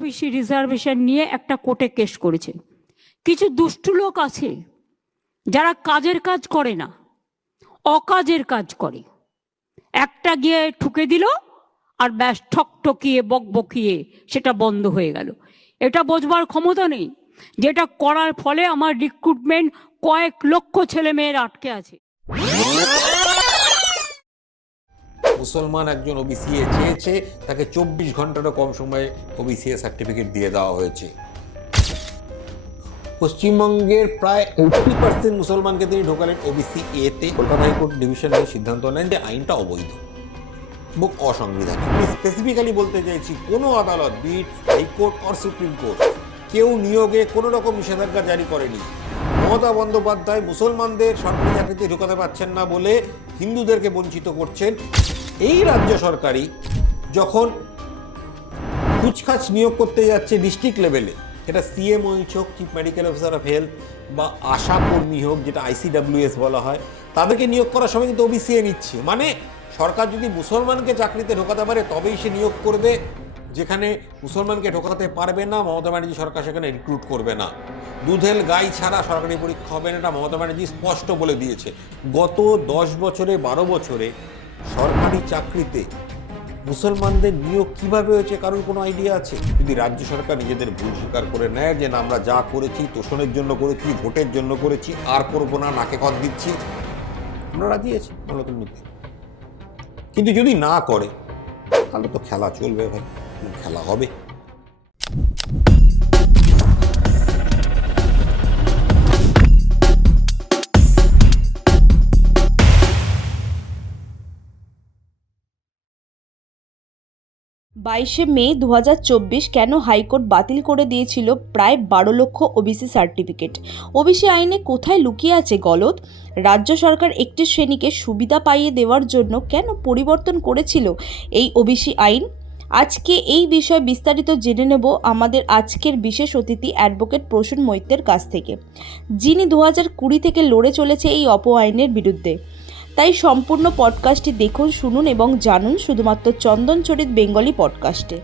OBC reservation নিয়ে একটা কোর্টে কেস করেছে। কিছু দুষ্টু লোক আছে যারা কাজের কাজ করে না, অকাজের কাজ করে। একটা গিয়ে ঠুকে দিল আর ব্যাস ঠকঠকিয়ে বকবকিয়ে সেটা বন্ধ হয়ে গেল। এটা বোঝবার ক্ষমতা নেই যেটা করার ফলে আমার রিক্রুটমেন্ট কয়েক লক্ষ ছেলে মেয়ের আটকে আছে। মুসলমান একজন ওবিসিএ চেয়েছে, তাকে 24 ঘন্টারও কম সময়ে ওবিসিএ সার্টিফিকেট দিয়ে দেওয়া হয়েছে। পশ্চিমবঙ্গের প্রায় 80% মুসলমানকে তিনি ঢোকালেন ওবিসি এতে। কলকাতা হাইকোর্ট ডিভিশন সিদ্ধান্ত নেন যে আইনটা অবৈধ এবং অসাংবিধানিক। স্পেসিফিক্যালি বলতে চাইছি, কোনো আদালত, বিট হাইকোর্ট আর সুপ্রিম কোর্ট, কেউ নিয়োগে কোনো রকম নিষেধাজ্ঞা জারি করেনি। মমতা বন্দ্যোপাধ্যায় মুসলমানদের সরকারি চাকরিতে ঢোকাতে পারছেন না বলে হিন্দুদেরকে বঞ্চিত করছেন। এই রাজ্য সরকারই যখন কুচকাচ নিয়োগ করতে যাচ্ছে ডিস্ট্রিক্ট লেভেলে, এটা সিএমওই হোক, chief medical officer of health বা আশা কর্মী হোক, যেটা আইসিডাব্লিউএস বলা হয়, তাদেরকে নিয়োগ করার সময় কিন্তু ওবিসিএ নিচ্ছে। মানে সরকার যদি মুসলমানকে চাকরিতে ঢোকাতে পারে তবেই সে নিয়োগ করবে, যেখানে মুসলমানকে ঢোকাতে পারবে না মমতা ব্যানার্জি সরকার সেখানে রিক্রুট করবে না। দুধেল গাই ছাড়া সরকারি পরীক্ষা হবে না, এটা মমতা ব্যানার্জি স্পষ্ট বলে দিয়েছে। গত 10 বছরে 12 বছরে সরকারি চাকরিতে মুসলমানদের নিয়োগ কিভাবে হয়েছে কারোর কোনো আইডিয়া আছে? যদি রাজ্য সরকার নিজেদের ভুল স্বীকার করে নেয় যে না, আমরা যা করেছি তোষণের জন্য করেছি, ভোটের জন্য করেছি, আর করবো না, নাকে খত দিচ্ছি, আমরা রাজি আছি নতুন নীতি। কিন্তু যদি না করে তাহলে তো খেলা চলবে ভাই, খেলা হবে। বাইশে মে 2024 কেন হাইকোর্ট বাতিল করে দিয়েছিল প্রায় 12 লক্ষ ওবিসি সার্টিফিকেট? ওবিসি আইনে কোথায় লুকিয়ে আছে গলদ? রাজ্য সরকার একটি শ্রেণীকে সুবিধা পাইয়ে দেওয়ার জন্য কেন পরিবর্তন করেছিল এই ওবিসি আইন? আজকে এই বিষয়ে বিস্তারিত জেনে নেব আমাদের আজকের বিশেষ অতিথি অ্যাডভোকেট প্রসূন মৈত্রের কাছ থেকে, যিনি 2020 থেকে লড়ে চলেছে এই আইনের বিরুদ্ধে। তাই সম্পূর্ণ পডকাস্টটি দেখুন, শুনুন এবং জানুন শুধুমাত্র চন্দন চরিত বেঙ্গলি পডকাস্টে।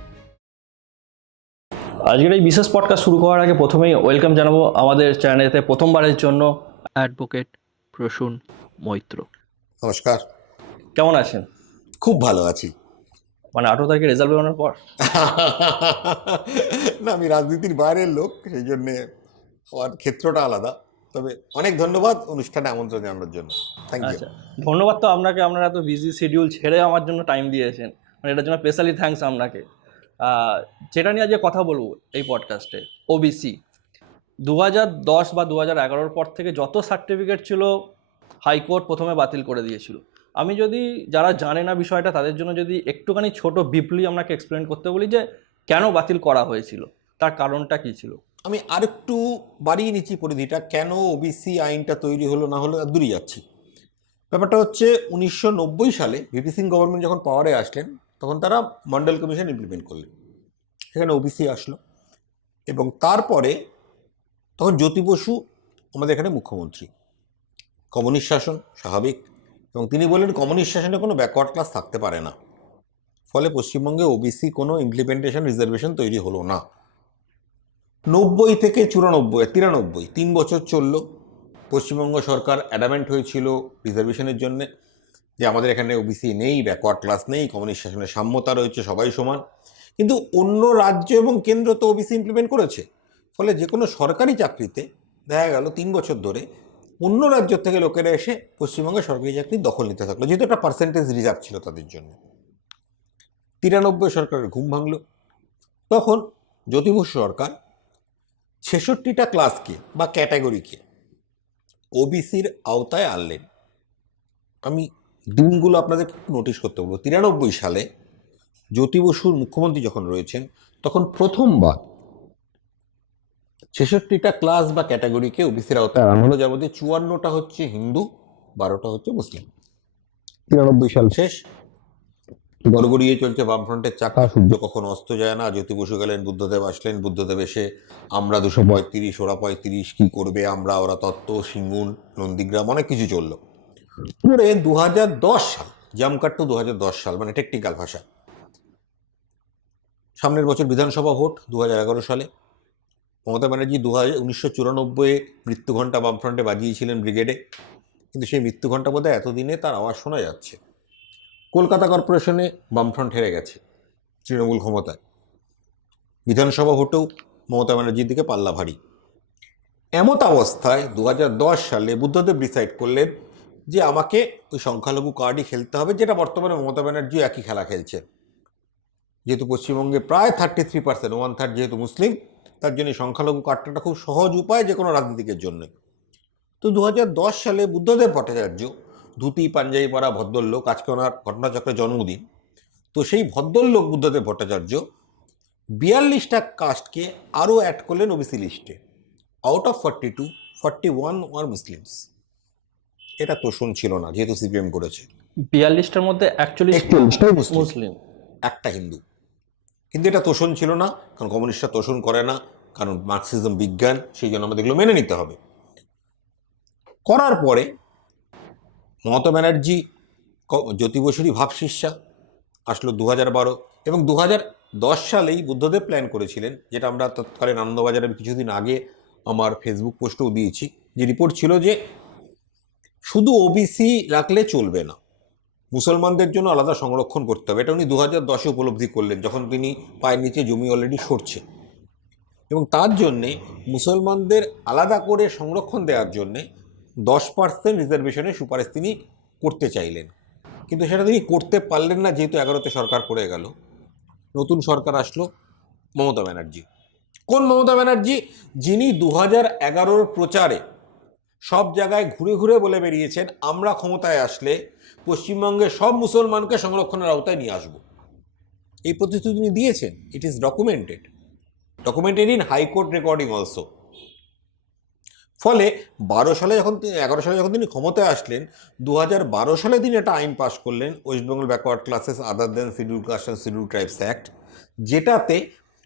আজকের এই বিশেষ পডকাস্ট শুরু করার আগে প্রথমেই ওয়েলকাম জানাবো আমাদের চ্যানেলেতে প্রথমবারের জন্য অ্যাডভোকেট প্রসূন মৈত্র। নমস্কার, কেমন আছেন? খুব ভালো আছি। মানে 18 তারিখে রেজাল্ট বেরোনোর পর না, আমি রাজনীতির বাইরের লোক, সেই জন্যে আমার ক্ষেত্রটা আলাদা। তবে অনেক ধন্যবাদ অনুষ্ঠানে আমন্ত্রণ জানানোর জন্য। Thank you. আচ্ছা, ধন্যবাদ তো আপনাকে, আপনারা এত বিজি শিডিউল ছেড়ে আমার জন্য টাইম দিয়েছেন, মানে এটার জন্য স্পেশালি থ্যাঙ্কস আপনাকে। যেটা নিয়ে আজকে কথা বলবো এই পডকাস্টে, ওবিসি 2010 বা 2011 পর থেকে যত সার্টিফিকেট ছিল হাইকোর্ট প্রথমে বাতিল করে দিয়েছিল। আমি যদি যারা জানে না বিষয়টা তাদের জন্য যদি একটুখানি ছোট বিপ্লি আপনাকে এক্সপ্লেন করতে বলি যে কেন বাতিল করা হয়েছিল, তার কারণটা কী ছিল। আমি আরেকটু বাড়িয়ে নিচ্ছি পরিধিটা, কেন ওবিসি আইনটা তৈরি হলো না হলো দূরে যাচ্ছি। ব্যাপারটা হচ্ছে 1990 সালে ভিপি সিং গভর্নমেন্ট যখন পাওয়ারে আসলেন তখন তারা মন্ডল কমিশন ইমপ্লিমেন্ট করলেন, সেখানে ওবিসি আসলো এবং তারপরে তখন জ্যোতি বসু আমাদের এখানে মুখ্যমন্ত্রী। কমিউনিস্ট শাসন স্বাভাবিক, এবং তিনি বললেন কমিউনিস্ট শাসনে কোনো ব্যাকওয়ার্ড ক্লাস থাকতে পারে না। ফলে পশ্চিমবঙ্গে ওবিসি কোনো ইমপ্লিমেন্টেশন রিজার্ভেশন তৈরি হলো না। 90 থেকে 94, 93, 3 বছর চলল। পশ্চিমবঙ্গ সরকার অ্যাডামেন্ট হয়েছিল রিজার্ভেশনের জন্য, যে আমাদের এখানে ওবিসি নেই, ব্যাকওয়ার্ড ক্লাস নেই, কমিউনিস্ট শাসনের সাম্যতা রয়েছে, সবাই সমান। কিন্তু অন্য রাজ্য এবং কেন্দ্র তো ওবিসি ইমপ্লিমেন্ট করেছে। ফলে যে কোনো সরকারি চাকরিতে দেখা গেল 3 বছর ধরে অন্য রাজ্য থেকে লোকেরা এসে পশ্চিমবঙ্গে সরকারি চাকরি দখল নিতে থাকলো, যেহেতু একটা পার্সেন্টেজ রিজার্ভ ছিল তাদের জন্য। 93 সরকারের ঘুম ভাঙল। তখন জ্যোতি বসু সরকার 66টা ক্লাসকে বা ক্যাটাগরিকে ওবিসির আওতায় আনলেন। আমি দিনগুলো আপনাদের নোটিশ করতে বলবো। 93 সালে জ্যোতি বসুর মুখ্যমন্ত্রী যখন রয়েছেন তখন প্রথমবার 66টা ক্লাস বা ক্যাটাগরিকে ওবিসির আওতায় আনা হলো, যার মধ্যে 54টা হচ্ছে হিন্দু, 12টা হচ্ছে মুসলিম। 93 সাল শেষ, গড়গড়িয়ে চলছে বামফ্রন্টের চাকা, সূর্য কখনো অস্ত যায় না। জ্যোতি বসু গেলেন, বুদ্ধদেব আসলেন, বুদ্ধদেব এসে আমরা 235, ওরা 35, কি করবে আমরা, ওরা তত্ত্ব, সিঙ্গুন, নন্দীগ্রাম, অনেক কিছু চলল। পরে 2010 সাল, জামকাট টু 2010 সাল, মানে টেকনিক্যাল ভাষা, সামনের বছর বিধানসভা ভোট 2011 সালে। মমতা ব্যানার্জি 1994-এ মৃত্যুঘণ্টা বামফ্রন্টে বাজিয়েছিলেন ব্রিগেডে, কিন্তু সেই মৃত্যুঘণ্টা বোধহয় এতদিনে তার আওয়াজ শোনা যাচ্ছে। কলকাতা কর্পোরেশনে বামফ্রন্ট হেরে গেছে, তৃণমূল ক্ষমতায়। বিধানসভা ভোটেও মমতা ব্যানার্জির দিকে পাল্লা ভারী। এমত অবস্থায় 2010 সালে বুদ্ধদেব ডিসাইড করলেন যে আমাকে ওই সংখ্যালঘু কার্ডই খেলতে হবে, যেটা বর্তমানে মমতা ব্যানার্জি একই খেলা খেলছেন। যেহেতু পশ্চিমবঙ্গে প্রায় 33%, 1/3 যেহেতু মুসলিম, তার জন্য সংখ্যালঘু কার্ডটা খুব সহজ উপায় যে কোনো রাজনীতিকের জন্য। তো 2010 সালে বুদ্ধদেব ভট্টাচার্য, ধুতি পাঞ্জাবি পরা ভদ্রলোক, আজকে ওনার ঘটনাচক্রের জন্মদিন, তো সেই ভদ্রলোক বুদ্ধদেব ভট্টাচার্য 42টা কাস্টকে আরও অ্যাড করলেন ওবিসি লিস্টে। Out of 42, 41 were Muslims. এটা তোষণ ছিল না, যেহেতু সিপিএম করেছে। 42টার মধ্যে অ্যাকচুয়ালি 41টাই মুসলিম, মুসলিম। একটা হিন্দু। কিন্তু এটা তোষণ ছিল না, কারণ কমিউনিস্টরা তোষণ করে না, কারণ মার্কসিজম বিজ্ঞান, সেই জন্য আমাদের এগুলো মেনে নিতে হবে। করার পরে মমতা ব্যানার্জি জ্যোতি বসুরই ভাবশিষ্যা আসলো 2012, এবং 2010 সালেই বুদ্ধদেব প্ল্যান করেছিলেন, যেটা আমরা তৎকালীন আনন্দবাজারে কিছুদিন আগে আমার ফেসবুক পোস্টেও দিয়েছি, যে রিপোর্ট ছিল যে শুধু ওবিসি রাখলে চলবে না, মুসলমানদের জন্য আলাদা সংরক্ষণ করতে হবে। এটা উনি 2010-এ উপলব্ধি করলেন, যখন তিনি পায়ের নিচে জমি অলরেডি সরছে, এবং তার জন্যে মুসলমানদের আলাদা করে সংরক্ষণ দেওয়ার জন্যে 10% রিজার্ভেশনের সুপারিশ তিনি করতে চাইলেন। কিন্তু সেটা তিনি করতে পারলেন না, যেহেতু 11তে সরকার পড়ে গেল। নতুন সরকার আসলো, মমতা ব্যানার্জি। কোন মমতা ব্যানার্জি? যিনি 2011-র প্রচারে সব জায়গায় ঘুরে ঘুরে বলে বেরিয়েছেন, আমরা ক্ষমতায় আসলে পশ্চিমবঙ্গের সব মুসলমানকে সংরক্ষণের আওতায় নিয়ে আসব। এই প্রতিশ্রুতি তিনি দিয়েছেন। It is documented in high court recording also. ফলে 11 সালে যখন তিনি ক্ষমতায় আসলেন, 2012 সালে তিনি একটা আইন পাশ করলেন, West Bengal backward classes other than scheduled caste and scheduled tribes act, যেটাতে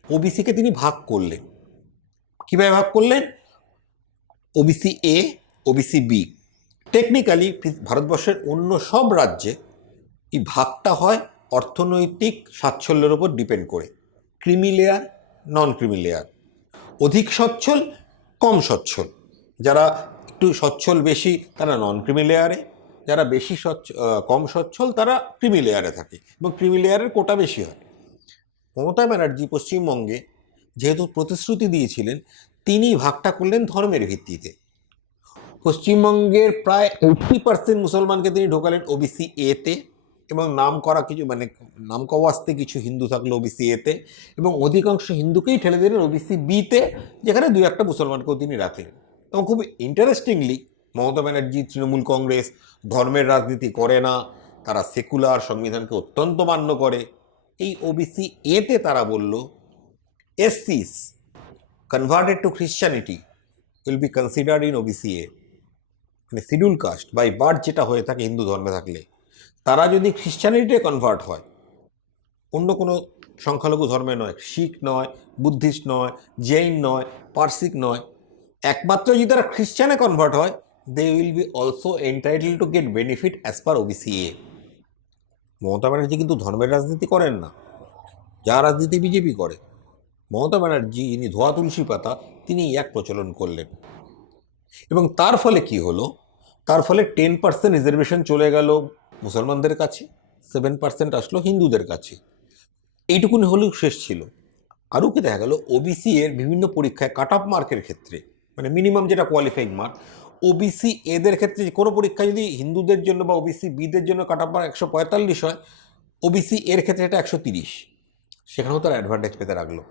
ওবিসিকে তিনি ভাগ করলেন। কীভাবে ভাগ করলেন? OBC A, OBC B. Technically ভারতবর্ষের অন্য সব রাজ্যে এই ভাগটা হয় অর্থনৈতিক সাচ্ছল্যের উপর ডিপেন্ড করে, ক্রিমি লেয়ার, নন ক্রিমি লেয়ার, অধিক সচ্ছল, কম সচ্ছল। যারা একটু সচ্ছল বেশি তারা নন ক্রিমি লেয়ারে, যারা বেশি কম সচ্ছল তারা ক্রিমি লেয়ারে থাকে, এবং ক্রিমি লেয়ারের কোটা বেশি হয়। মমতা ব্যানার্জি পশ্চিমবঙ্গে যেহেতু প্রতিশ্রুতি দিয়েছিলেন, তিনি ভাগটা করলেন ধর্মের ভিত্তিতে। পশ্চিমবঙ্গের প্রায় 80% মুসলমানকে তিনি ঢোকালেন ওবিসি এতে, এবং নাম কওয়াস্তে কিছু হিন্দু থাকলো ওবিসি এতে, এবং অধিকাংশ হিন্দুকেই ঠেলে দিলেন ওবিসি বিতে, যেখানে 2-1টা মুসলমানকেও তিনি রাখলেন। এবং খুব ইন্টারেস্টিংলি, মমতা ব্যানার্জি, তৃণমূল কংগ্রেস ধর্মের রাজনীতি করে না, তারা সেকুলার, সংবিধানকে অত্যন্ত মান্য করে। এই ওবিসি এতে তারা বলল এসসিস converted to Christianity will be considered in OBC এ, মানে শিডিউল কাস্ট বাই বার্থ যেটা হয়ে থাকে হিন্দু ধর্মে থাকলে, তারা যদি খ্রিশ্চানিটিতে কনভার্ট হয়, অন্য কোনো সংখ্যালঘু ধর্মে নয়, শিখ নয়, বুদ্ধিস্ট নয়, জৈন নয়, পার্সিক নয়, একমাত্র যদি তারা খ্রিশ্চানে কনভার্ট হয়, they will be also entitle to get benefit as per OBC A. Mamata Banerjee কিন্তু ধর্মের রাজনীতি করেন না, যা রাজনীতি বিজেপি করে। মমতা ব্যানার্জি, যিনি ধোয়া তুলসী পাতা, তিনি এক প্রচলন করলেন, এবং তার ফলে কি হলো? তার ফলে 10% রিজার্ভেশন চলে গেল মুসলমানদের কাছে, 7% আসলো হিন্দুদের কাছে। এইটুকুনি হলেও শেষ ছিল। আরও কি দেখা গেল? ওবিসি এর বিভিন্ন পরীক্ষায় কাট অফ মার্কের ক্ষেত্রে, মানে মিনিমাম যেটা কোয়ালিফাইং মার্ক, ওবিসি এদের ক্ষেত্রে কোনো পরীক্ষা যদি হিন্দুদের জন্য বা ওবিসি বিদের জন্য কাট অফ মার্ক 145 হয়, ওবিসি এর ক্ষেত্রে এটা 130। সেখানেও তারা অ্যাডভান্টেজ পেতে রাখলো।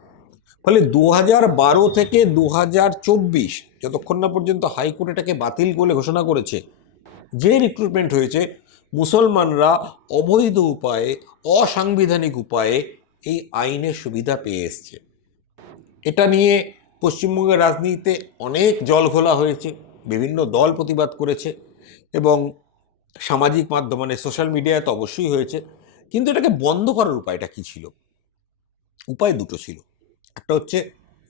ফলে 2012 থেকে 2024, যতক্ষণ না পর্যন্ত হাইকোর্ট এটাকে বাতিল করে ঘোষণা করেছে, যে রিক্রুটমেন্ট হয়েছে, মুসলমানরা অবৈধ উপায়ে, অসাংবিধানিক উপায়ে এই আইনের সুবিধা পেয়ে এসছে। এটা নিয়ে পশ্চিমবঙ্গের রাজনীতিতে অনেক জল ঘোলা হয়েছে, বিভিন্ন দল প্রতিবাদ করেছে, এবং সামাজিক মাধ্যম মানে সোশ্যাল মিডিয়ায় তো অবশ্যই হয়েছে। কিন্তু এটাকে বন্ধ করার উপায়টা কী ছিল? উপায় দুটো ছিল। একটা হচ্ছে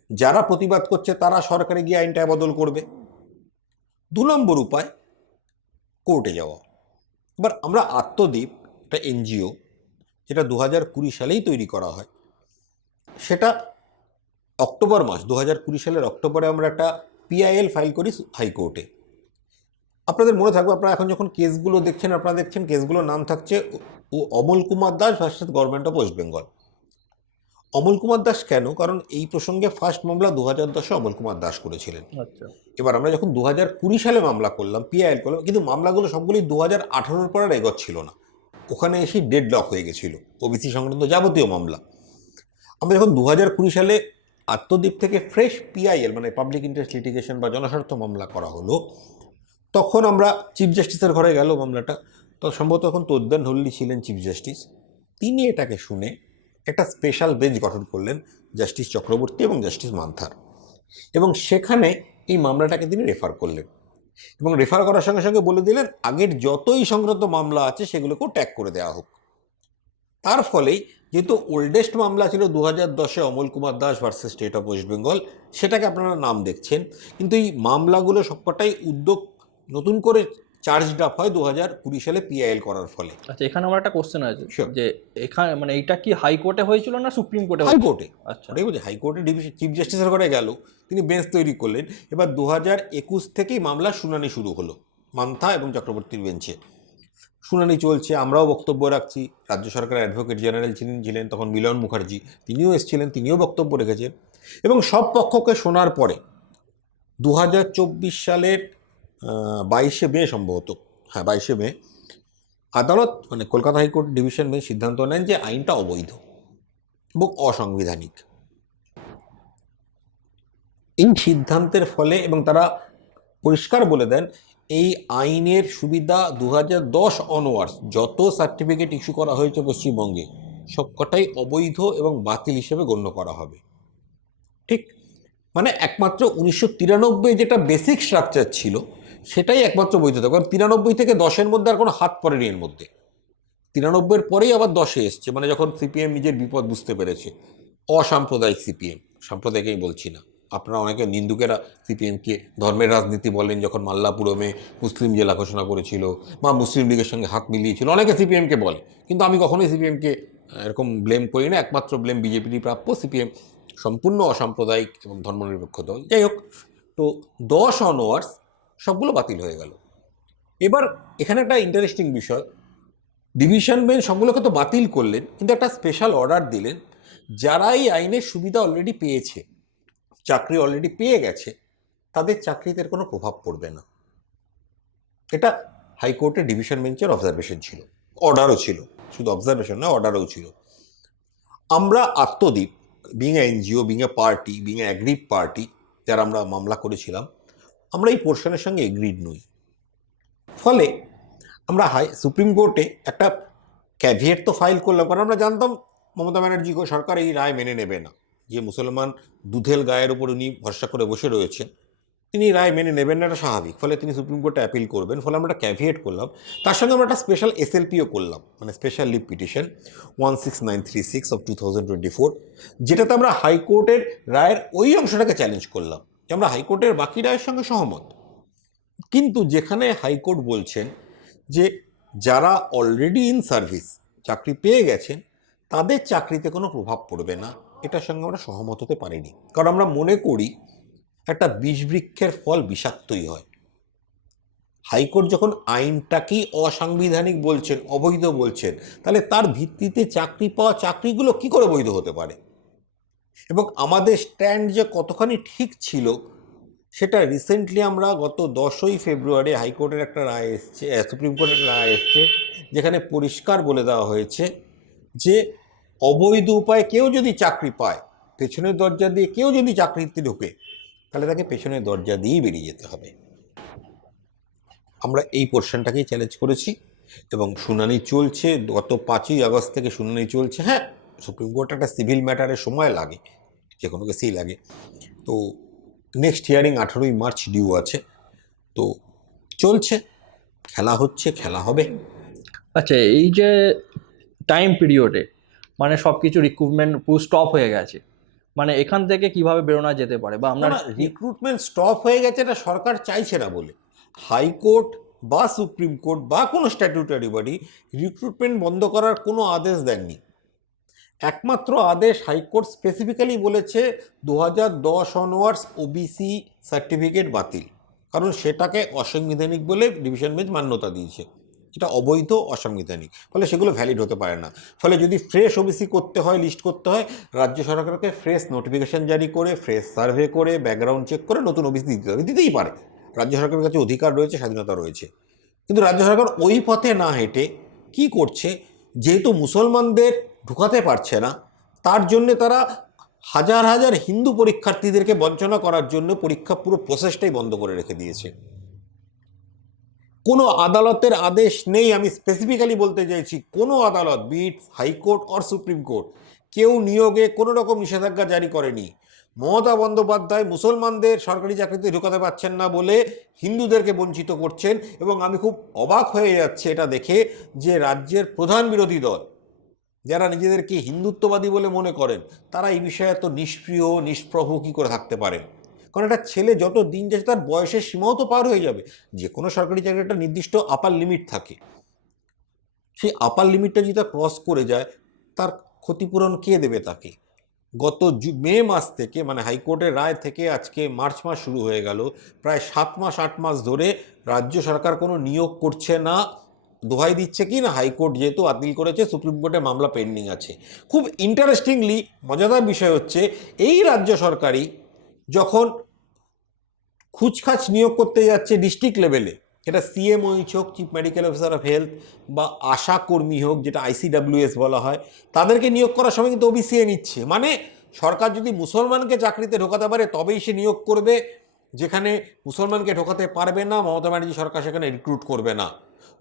যারা প্রতিবাদ করছে তারা সরকারে গিয়ে আইনটা বদল করবে। 2 নম্বর উপায় কোর্টে যাওয়া। এবার আমরা আত্মদ্বীপ, একটা এনজিও, যেটা 2020 সালেই তৈরি করা হয়, সেটা অক্টোবর মাস 2020 সালের অক্টোবরে আমরা একটা পিআইএল ফাইল করি হাইকোর্টে। আপনাদের মনে থাকবে, আপনারা এখন যখন কেসগুলো দেখছেন, আপনারা দেখছেন কেসগুলোর নাম থাকছে Amal Kumar Das versus government of west Bengal. Amal Kumar Das কেন? কারণ এই প্রসঙ্গে ফার্স্ট মামলা 2010-এ অমল কুমার দাস করেছিলেন। আচ্ছা, এবার আমরা যখন 2020 সালে মামলা করলাম, পিআইএল করলাম, কিন্তু মামলাগুলো সবগুলোই 2018-র পর আর এগোচ্ছিল না। ওখানে এসে ডেড লক হয়ে গেছিল ওবিসি সংক্রান্ত যাবতীয় মামলা। আমরা যখন 2020 সালে আত্মদ্বীপ থেকে ফ্রেশ পিআইএল মানে পাবলিক ইন্টারেস্ট লিটিগেশন বা জনস্বার্থ মামলা করা হলো, তখন আমরা চিফ জাস্টিসের ঘরে গেল মামলাটা। তো সম্ভবত তখন তোদ্দান হল্লি ছিলেন চিফ জাস্টিস। তিনি এটাকে শুনে একটা স্পেশাল বেঞ্চ গঠন করলেন, জাস্টিস চক্রবর্তী এবং জাস্টিস মান্থার, এবং সেখানে এই মামলাটাকে তিনি রেফার করলেন এবং রেফার করার সঙ্গে সঙ্গে বলে দিলেন আগের যতই সংক্রান্ত মামলা আছে সেগুলোকেও ট্যাগ করে দেওয়া হোক। তার ফলেই যেহেতু ওল্ডেস্ট মামলা ছিল 2010-এ Amal Kumar Das versus state of west Bengal, সেটাকে আপনারা নাম দেখছেন, কিন্তু এই মামলাগুলো সবকটাই উদ্যোগ নতুন করে চার্জড আপ হয় 2020 সালে পিআইএল করার ফলে। আচ্ছা, এখানে আমার একটা কোশ্চেন আছে Sure. যে এখানে মানে এইটা কি হাইকোর্টে হয়েছিল না সুপ্রিম কোর্টে? হাইকোর্টে। আচ্ছা, ওটাই বলছি, হাইকোর্টে ডিভিশন চিফ জাস্টিসের ঘরে গেল, তিনি বেঞ্চ তৈরি করলেন। এবার 2021 থেকেই মামলার শুনানি শুরু হলো মান্থা এবং চক্রবর্তীর বেঞ্চে। শুনানি চলছে, আমরাও বক্তব্য রাখছি। রাজ্য সরকারের অ্যাডভোকেট জেনারেল ছিলেন তখন মিলন মুখার্জি, তিনিও এসেছিলেন, তিনিও বক্তব্য রেখেছেন। এবং সব পক্ষকে শোনার পরে 2024 সালের 22শে মে সম্ভবত, হ্যাঁ 22শে মে, আদালত মানে কলকাতা হাইকোর্ট ডিভিশন বেঞ্চ সিদ্ধান্ত নেন যে আইনটা অবৈধ এবং অসাংবিধানিক। এই সিদ্ধান্তের ফলে এবং তারা পরিষ্কার বলে দেন এই আইনের সুবিধা 2010 অনওয়ার্ডস যত সার্টিফিকেট ইস্যু করা হয়েছে পশ্চিমবঙ্গে সবকটাই অবৈধ এবং বাতিল হিসেবে গণ্য করা হবে। ঠিক, মানে একমাত্র 1993 যেটা বেসিক স্ট্রাকচার ছিল সেটাই একমাত্র বৈধ থাকবে। কারণ 93 থেকে 10-এর মধ্যে আর কোনো হাত পড়েনি এর মধ্যে। 93-এর পরেই আবার 10-এ এসছে, মানে যখন সিপিএম নিজের বিপদ বুঝতে পেরেছে। অসাম্প্রদায়িক সিপিএম, সাম্প্রদায়িকই বলছি না, আপনারা অনেকে নিন্দুকেরা সিপিএমকে ধর্মের রাজনীতি বলেন, যখন মাল্লাপুরমে মুসলিম জেলা ঘোষণা করেছিল বা মুসলিম লীগের সঙ্গে হাত মিলিয়েছিল, অনেকে সিপিএমকে বলে, কিন্তু আমি কখনোই সিপিএমকে এরকম ব্লেম করি না। একমাত্র ব্লেম বিজেপিরই প্রাপ্য। সিপিএম সম্পূর্ণ অসাম্প্রদায়িক এবং ধর্মনিরপেক্ষ দল। যাই হোক, তো 10 অনওয়ার্ডস সবগুলো বাতিল হয়ে গেল। এবার এখানে একটা ইন্টারেস্টিং বিষয়, ডিভিশন বেঞ্চ সবগুলোকে তো বাতিল করলেন, কিন্তু একটা স্পেশাল অর্ডার দিলেন যারা এই আইনের সুবিধা অলরেডি পেয়েছে, চাকরি অলরেডি পেয়ে গেছে, তাদের চাকরিতে কোনো প্রভাব পড়বে না। এটা হাইকোর্টের ডিভিশন বেঞ্চের অবজারভেশন ছিল, অর্ডারও ছিল, শুধু অবজারভেশন নয় অর্ডারও ছিল। আমরা Atmadeep being a NGO, being a party, being a aggrieved party, যারা আমরা মামলা করেছিলাম, আমরা এই পোর্শনের সঙ্গে এগ্রিড নই। ফলে আমরা সুপ্রিম কোর্টে একটা ক্যাভিয়েট তো ফাইল করলাম, কারণ আমরা জানতাম মমতা ব্যানার্জি সরকার এই রায় মেনে নেবে না। যে মুসলমান দুধেল গায়ের উপর উনি ভরসা করে বসে রয়েছেন, তিনি রায় মেনে নেবেন না, এটা স্বাভাবিক। ফলে তিনি সুপ্রিম কোর্টে অ্যাপিল করবেন। ফলে আমরা একটা ক্যাভিয়েট করলাম, তার সঙ্গে আমরা একটা স্পেশাল এসএলপিও করলাম, মানে স্পেশাল লিভ পিটিশন 16936 অফ 2024, যেটাতে আমরা হাইকোর্টের রায়ের ওই অংশটাকে চ্যালেঞ্জ করলাম যে আমরা হাইকোর্টের বাকি রায়ের সঙ্গে সহমত, কিন্তু যেখানে হাইকোর্ট বলছেন যে যারা অলরেডি ইন সার্ভিস চাকরি পেয়ে গেছেন তাদের চাকরিতে কোনো প্রভাব পড়বে না, এটার সঙ্গে আমরা সহমত হতে পারিনি। কারণ আমরা মনে করি একটা বিষবৃক্ষের ফল বিষাক্তই হয়। হাইকোর্ট যখন আইনটাকেই অসাংবিধানিক বলছেন, অবৈধ বলছেন, তাহলে তার ভিত্তিতে চাকরি পাওয়া চাকরিগুলো কি করে বৈধ হতে পারে? এবং আমাদের স্ট্যান্ড যে কতখানি ঠিক ছিল সেটা রিসেন্টলি আমরা গত 10ই ফেব্রুয়ারি হাইকোর্টের একটা রায় এসছে, সুপ্রিম কোর্টের রায় এসছে, যেখানে পরিষ্কার বলে দেওয়া হয়েছে যে অবৈধ উপায়ে কেউ যদি চাকরি পায়, পেছনের দরজা দিয়ে কেউ যদি চাকরিতে ঢোকে, তাহলে তাকে পেছনের দরজা দিয়েই বেরিয়ে যেতে হবে। আমরা এই পোর্শনটাকেই চ্যালেঞ্জ করেছি এবং শুনানি চলছে। গত 5ই আগস্ট থেকে শুনানি চলছে। হ্যাঁ, সুপ্রিম কোর্টে একটা সিভিল ম্যাটারের সময় লাগে, যে কোনো কেসেই লাগে। তো নেক্সট হিয়ারিং 18ই মার্চ ডিউ আছে। তো চলছে, খেলা হচ্ছে, খেলা হবে। আচ্ছা, এই যে টাইম পিরিয়ডে মানে সব কিছু রিক্রুটমেন্ট পুরো স্টপ হয়ে গেছে, মানে এখান থেকে কিভাবে বেরোনো যেতে পারে? বা আমরা রিক্রুটমেন্ট স্টপ হয়ে গেছে এটা সরকার চাইছে না বলে হাইকোর্ট বা সুপ্রিম কোর্ট বা কোনো স্ট্যাটিউটারি বডি রিক্রুটমেন্ট বন্ধ করার কোনো আদেশ দেননি। একমাত্র আদেশ হাইকোর্ট স্পেসিফিক্যালি বলেছে 2010 অনওয়ার্ডস ওবিসি সার্টিফিকেট বাতিল, কারণ সেটাকে অসাংবিধানিক বলে ডিভিশন বেঞ্চ মান্যতা দিয়েছে, এটা অবৈধ অসাংবিধানিক, ফলে সেগুলো ভ্যালিড হতে পারে না। ফলে যদি ফ্রেশ ওবিসি করতে হয়, লিস্ট করতে হয়, রাজ্য সরকারকে ফ্রেশ নোটিফিকেশন জারি করে, ফ্রেশ সার্ভে করে, ব্যাকগ্রাউন্ড চেক করে নতুন ওবিসি দিতে হবে, দিতেই পারে, রাজ্য সরকারের কাছে অধিকার রয়েছে, স্বাধীনতা রয়েছে। কিন্তু রাজ্য সরকার ওই পথে না হেঁটে কি করছে, যেহেতু মুসলমানদের ঢুকাতে পারছে না, তার জন্যে তারা হাজার হাজার হিন্দু পরীক্ষার্থীদেরকে বঞ্চনা করার জন্য পরীক্ষা পুরো প্রসেসটাই বন্ধ করে রেখে দিয়েছে। কোনো আদালতের আদেশ নেই, আমি স্পেসিফিক্যালি বলতে চাইছি, কোনো আদালত, বিটস হাইকোর্ট অর সুপ্রিম কোর্ট, কেউ নিয়োগে কোনো রকম নিষেধাজ্ঞা জারি করেনি। মমতা বন্দ্যোপাধ্যায় মুসলমানদের সরকারি চাকরিতে ঢুকাতে পারছেন না বলে হিন্দুদেরকে বঞ্চিত করছেন, এবং আমি খুব অবাক হয়ে যাচ্ছে এটা দেখে যে রাজ্যের প্রধান বিরোধী দল, যারা নিজেদেরকে হিন্দুত্ববাদী বলে মনে করেন, তারা এই বিষয়ে এত নিষ্ক্রিয় নিষ্প্রভ কী করে থাকতে পারেন। কারণ একটা ছেলে যত দিন যাচ্ছে তার বয়সের সীমাও তো পার হয়ে যাবে। যে কোনো সরকারি চাকরির একটা নির্দিষ্ট আপার লিমিট থাকে, সেই আপার লিমিটটা যদি তার ক্রস করে যায়, তার ক্ষতিপূরণ কে দেবে তাকে? গত মে মাস থেকে, মানে হাইকোর্টের রায় থেকে আজকে মার্চ মাস শুরু হয়ে গেল, প্রায় 7 মাস 8 মাস ধরে রাজ্য সরকার কোনো নিয়োগ করছে না। দোহাই দিচ্ছে কি না, হাইকোর্ট যেহেতু আপিল করেছে, সুপ্রিম কোর্টে মামলা পেন্ডিং আছে। খুব ইন্টারেস্টিংলি মজাদার বিষয় হচ্ছে, এই রাজ্য সরকারই যখন খুচখাচ নিয়োগ করতে যাচ্ছে ডিস্ট্রিক্ট লেভেলে, এটা সিএমওইচ হোক, chief medical officer of health, বা আশা কর্মী হোক, যেটা আইসিডাব্লিউএস বলা হয়, তাদেরকে নিয়োগ করার সময় কিন্তু ওবিসিএ নিচ্ছে। মানে সরকার যদি মুসলমানকে চাকরিতে ঢোকাতে পারে তবেই সে নিয়োগ করবে, যেখানে মুসলমানকে ঢোকাতে পারবে না, মমতা ব্যানার্জি সরকার সেখানে রিক্রুট করবে না।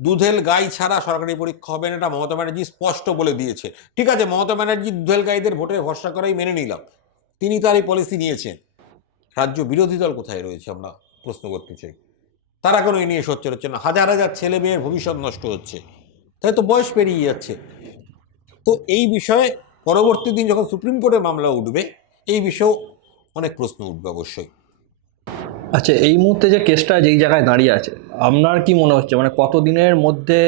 দুধেল গাই ছাড়া সরকারি পরীক্ষা হবে না, এটা মমতা ব্যানার্জি স্পষ্ট বলে দিয়েছে। ঠিক আছে, মমতা ব্যানার্জি দুধেল গাইদের ভোটে ভরসা করাই মেনে নিলাম, তিনি তার এই পলিসি নিয়েছেন। রাজ্য বিরোধী দল কোথায় রয়েছে আমরা প্রশ্ন করতে চাই। তারা কোনো এ নিয়ে সোচ্চার হচ্ছে না। হাজার হাজার ছেলে মেয়ের ভবিষ্যৎ নষ্ট হচ্ছে, তাই তো বয়স পেরিয়ে যাচ্ছে। তো এই বিষয়ে পরবর্তী দিন যখন সুপ্রিম কোর্টে মামলা উঠবে, এই বিষয়েও অনেক প্রশ্ন উঠবে অবশ্যই। আচ্ছা, এই মুহূর্তে যে কেসটা যেই জায়গায় দাঁড়িয়ে আছে, আপনার কি মনে হচ্ছে মানে কতদিনের মধ্যে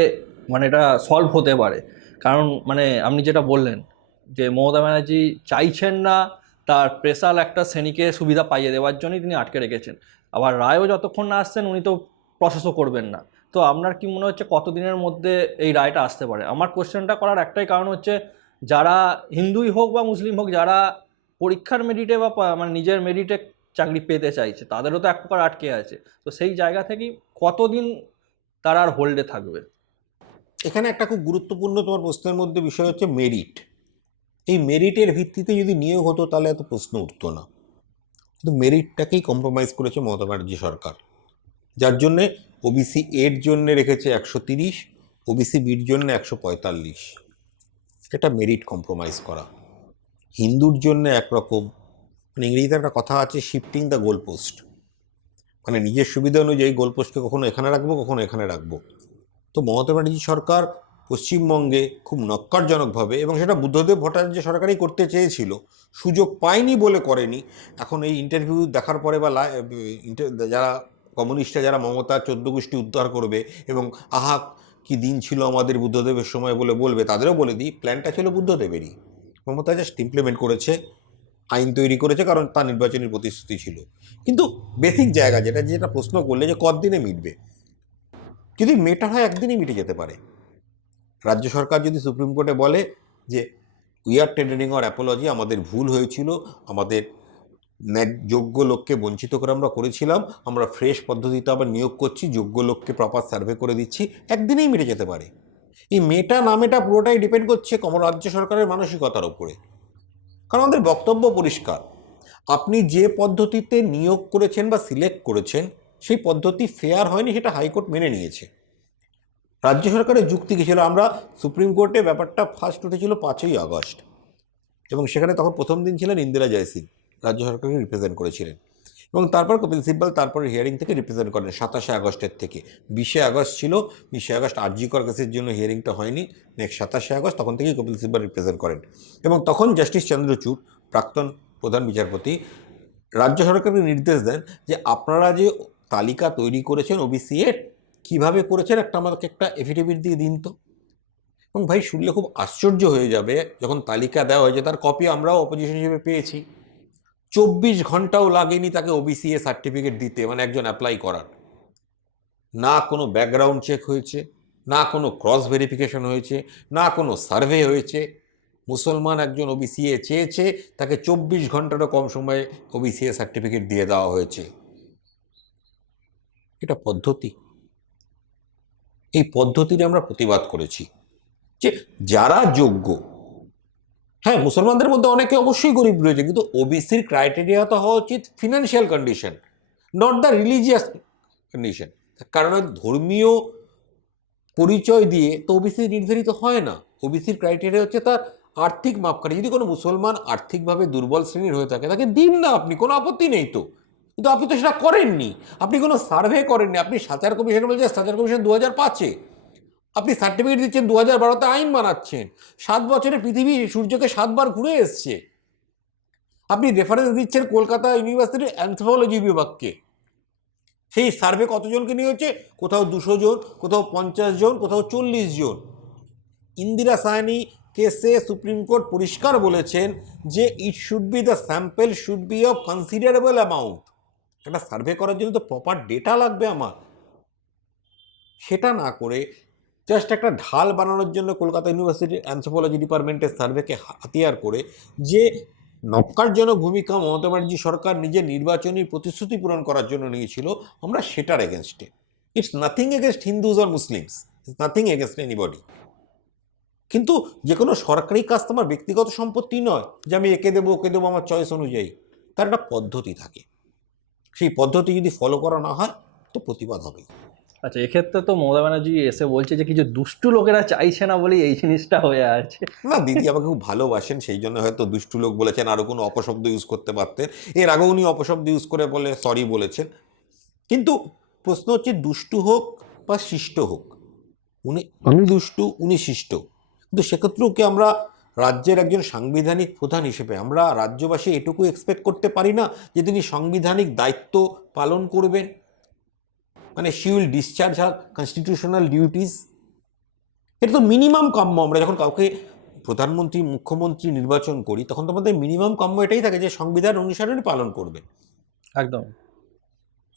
মানে এটা সলভ হতে পারে? কারণ মানে আপনি যেটা বললেন যে মমতা ব্যানার্জি চাইছেন না তার স্পেশাল একটা শ্রেণীকে সুবিধা পাইয়ে দেওয়ার জন্যই তিনি আটকে রেখেছেন, আবার রায়ও যতক্ষণ না আসছেন উনি তো প্রসেসও করবেন না। তো আপনার কি মনে হচ্ছে কতদিনের মধ্যে এই রায়টা আসতে পারে? আমার কোশ্চেনটা করার একটাই কারণ হচ্ছে, যারা হিন্দুই হোক বা মুসলিম হোক, যারা পরীক্ষার মেরিটে বা মানে নিজের মেরিটে চাকরি পেতে চাইছে, তাদেরও তো এক প্রকার আটকে আছে। তো সেই জায়গা থেকেই কতদিন তারা আর হোল্ডে থাকবে? এখানে একটা খুব গুরুত্বপূর্ণ তোমার প্রশ্নের মধ্যে বিষয় হচ্ছে মেরিট। এই মেরিটের ভিত্তিতে যদি নিয়োগ হতো তাহলে এত প্রশ্ন উঠতো না, কিন্তু মেরিটটাকেই কম্প্রোমাইজ করেছে মমতা ব্যানার্জি সরকার, যার জন্যে ওবিসি এর জন্য রেখেছে 130, ওবিসি বির জন্য 145। এটা মেরিট কম্প্রোমাইজ করা। হিন্দুর জন্য একরকম, মানে ইংরেজিতে একটা কথা আছে, শিফটিং দ্য গোল পোস্ট, মানে নিজের সুবিধা অনুযায়ী গোল পোস্টকে কখনো এখানে রাখবো, কখনো এখানে রাখবো। তো মমতা ব্যানার্জি সরকার পশ্চিমবঙ্গে খুব নক্কারজনকভাবে, এবং সেটা বুদ্ধদেব ভট্টাচার্য সরকারই করতে চেয়েছিল, সুযোগ পায়নি বলে করেনি। এখন এই ইন্টারভিউ দেখার পরে বা যারা কমিউনিস্টরা, যারা মমতা 14 গোষ্ঠী উদ্ধার করবে এবং আহা কি দিন ছিল আমাদের বুদ্ধদেবের সময় বলে বলবে, তাদেরও বলে দিই, প্ল্যানটা ছিল বুদ্ধদেবেরই। মমতা জাস্ট ইমপ্লিমেন্ট করেছে, আইন তৈরি করেছে, কারণ তার নির্বাচনী প্রতিশ্রুতি ছিল। কিন্তু বেসিক জায়গা যেটা প্রশ্ন করলে যে কতদিনে মিটবে, যদি মেটা হয় একদিনই মিটে যেতে পারে। রাজ্য সরকার যদি সুপ্রিম কোর্টে বলে যে we are tendering or Apology, আমাদের ভুল হয়েছিল, আমাদের যোগ্য লোককে বঞ্চিত করে আমরা করেছিলাম, আমরা ফ্রেশ পদ্ধতিতে আবার নিয়োগ করছি, যোগ্য লোককে প্রপার সার্ভে করে দিচ্ছি, একদিনেই মিটে যেতে পারে। এই মেটা না মেটা পুরোটাই ডিপেন্ড করছে রাজ্য সরকারের মানসিকতার উপরে। কারণ আমাদের বক্তব্য পরিষ্কার, আপনি যে পদ্ধতিতে নিয়োগ করেছেন বা সিলেক্ট করেছেন সেই পদ্ধতি ফেয়ার হয়নি, সেটা হাইকোর্ট মেনে নিয়েছে। রাজ্য সরকারের যুক্তি কী ছিল? আমরা সুপ্রিম কোর্টে ব্যাপারটা ফার্স্ট উঠেছিল 5ই আগস্ট, এবং সেখানে তখন প্রথম দিন ছিলেন ইন্দিরা জয়সিং, রাজ্য সরকারকে রিপ্রেজেন্ট করেছিলেন, এবং তারপর কপিল সিব্বল তারপরে হিয়ারিং থেকে রিপ্রেজেন্ট করেন 27শে আগস্টের থেকে। 20শে আগস্ট ছিল, 20শে আগস্ট আরজি কর কেসের জন্য হিয়ারিংটা হয়নি, নেক্সট 27শে আগস্ট তখন থেকেই কপিল সিব্বল রিপ্রেজেন্ট করেন। এবং তখন জাস্টিস চন্দ্রচূড়, প্রাক্তন প্রধান বিচারপতি, রাজ্য সরকারকে নির্দেশ দেন যে আপনারা যে তালিকা তৈরি করেছেন ওবিসি এর, কীভাবে করেছেন, আমাদেরকে একটা এফিডেভিট দিয়ে দিন। তো এবং ভাই শুনলে খুব আশ্চর্য হয়ে যাবে, যখন তালিকা দেওয়া হয়েছে তার কপি আমরাও অপোজিশন হিসেবে পেয়েছি, 24 ঘন্টাও লাগেনি তাকে ওবিসি এ সার্টিফিকেট দিতে, মানে একজন অ্যাপ্লাই করার। না কোনো ব্যাকগ্রাউন্ড চেক হয়েছে, না কোনো ক্রস ভেরিফিকেশন হয়েছে, না কোনো সার্ভে হয়েছে। মুসলমান একজন ওবিসি এ চেয়েছে, তাকে 24 ঘন্টারও কম সময়ে ওবিসি এ সার্টিফিকেট দিয়ে দেওয়া হয়েছে। এটা পদ্ধতি? এই পদ্ধতির আমরা প্রতিবাদ করেছি যে যারা যোগ্য, হ্যাঁ মুসলমানদের মধ্যে অনেকে অবশ্যই গরিব রয়েছে, কিন্তু ওবিসির ক্রাইটেরিয়া তো হওয়া উচিত financial condition, not the religious condition. কারণ ধর্মীয় পরিচয় দিয়ে তো ওবিসি নির্ধারিত হয় না। ওবিসির ক্রাইটেরিয়া হচ্ছে তার আর্থিক মাপকাঠি। যদি কোনো মুসলমান আর্থিকভাবে দুর্বল শ্রেণীর হয়ে থাকে, তাকে দিন না, আপনি কোনো আপত্তি নেই তো, কিন্তু আপনি তো সেটা করেননি। আপনি কোনো সার্ভে করেননি। আপনি সাচার কমিশন বলছে, সাচার কমিশন 2005-এ, আপনি সার্টিফিকেট দিচ্ছেন 2012-তে, আইন বানাচ্ছেন। 7 বছরে পৃথিবী সূর্যকে 7 বার ঘুরে এসছে। আপনি রেফারেন্স দিচ্ছেন কলকাতা ইউনিভার্সিটির অ্যানথ্রোপোলজি বিভাগকে। সেই সার্ভে কতজনকে নিয়ে হচ্ছে? কোথাও 200 জন, কোথাও 50 জন, কোথাও 40 জন। ইন্দিরা সায়নি কেসে সুপ্রিম কোর্ট পরিষ্কার বলেছেন যে it should be, the sample should be of considerable amount. একটা সার্ভে করার জন্য তো প্রপার ডেটা লাগবে আমার। সেটা না করে জাস্ট একটা ঢাল বানানোর জন্য কলকাতা ইউনিভার্সিটির অ্যানথ্রোপোলজি ডিপার্টমেন্টের সার্ভেকে হাতিয়ার করে যে নক্কারজনক ভূমিকা মমতা ব্যানার্জি সরকার নিজের নির্বাচনী প্রতিশ্রুতি পূরণ করার জন্য নিয়েছিল, আমরা সেটার এগেনস্টে। It's nothing against Hindus or Muslims, it's nothing against anybody. কিন্তু যে কোনো সরকারি কাজ তো আমার ব্যক্তিগত সম্পত্তি নয় যে আমি একে দেবো ওকে দেবো আমার চয়েস অনুযায়ী। তার একটা পদ্ধতি থাকে, সেই পদ্ধতি যদি ফলো করা না হয় তো প্রতিবাদ হবে। আচ্ছা, এক্ষেত্রে তো মমতা ব্যানার্জি এসে বলছে যে কিছু দুষ্টু লোকেরা চাইছে না বলেই এই জিনিসটা হয়ে আছে। না, দিদি আমাকে খুব ভালোবাসেন, সেই জন্য হয়তো দুষ্টু লোক বলেছেন, আরও কোনো অপশব্দ ইউজ করতে পারতেন। এর আগেও উনি অপশব্দ ইউজ করে বলে সরি বলেছেন। কিন্তু প্রশ্ন হচ্ছে দুষ্টু হোক বা শিষ্ট হোক, উনি দুষ্টু, উনি শিষ্ট, কিন্তু সেক্ষেত্রেও কি আমরা রাজ্যের একজন সাংবিধানিক প্রধান হিসেবে আমরা রাজ্যবাসী এটুকু এক্সপেক্ট করতে পারি না যে তিনি সাংবিধানিক দায়িত্ব পালন করবেন, মানে she will discharge her constitutional duties? এটা তো মিনিমাম কাম্য। আমরা যখন কাউকে প্রধানমন্ত্রী মুখ্যমন্ত্রী নির্বাচন করি তখন তো আমাদের মিনিমাম কাম্য এটাই থাকে যে সংবিধান অনুসারে পালন করবেন। একদম।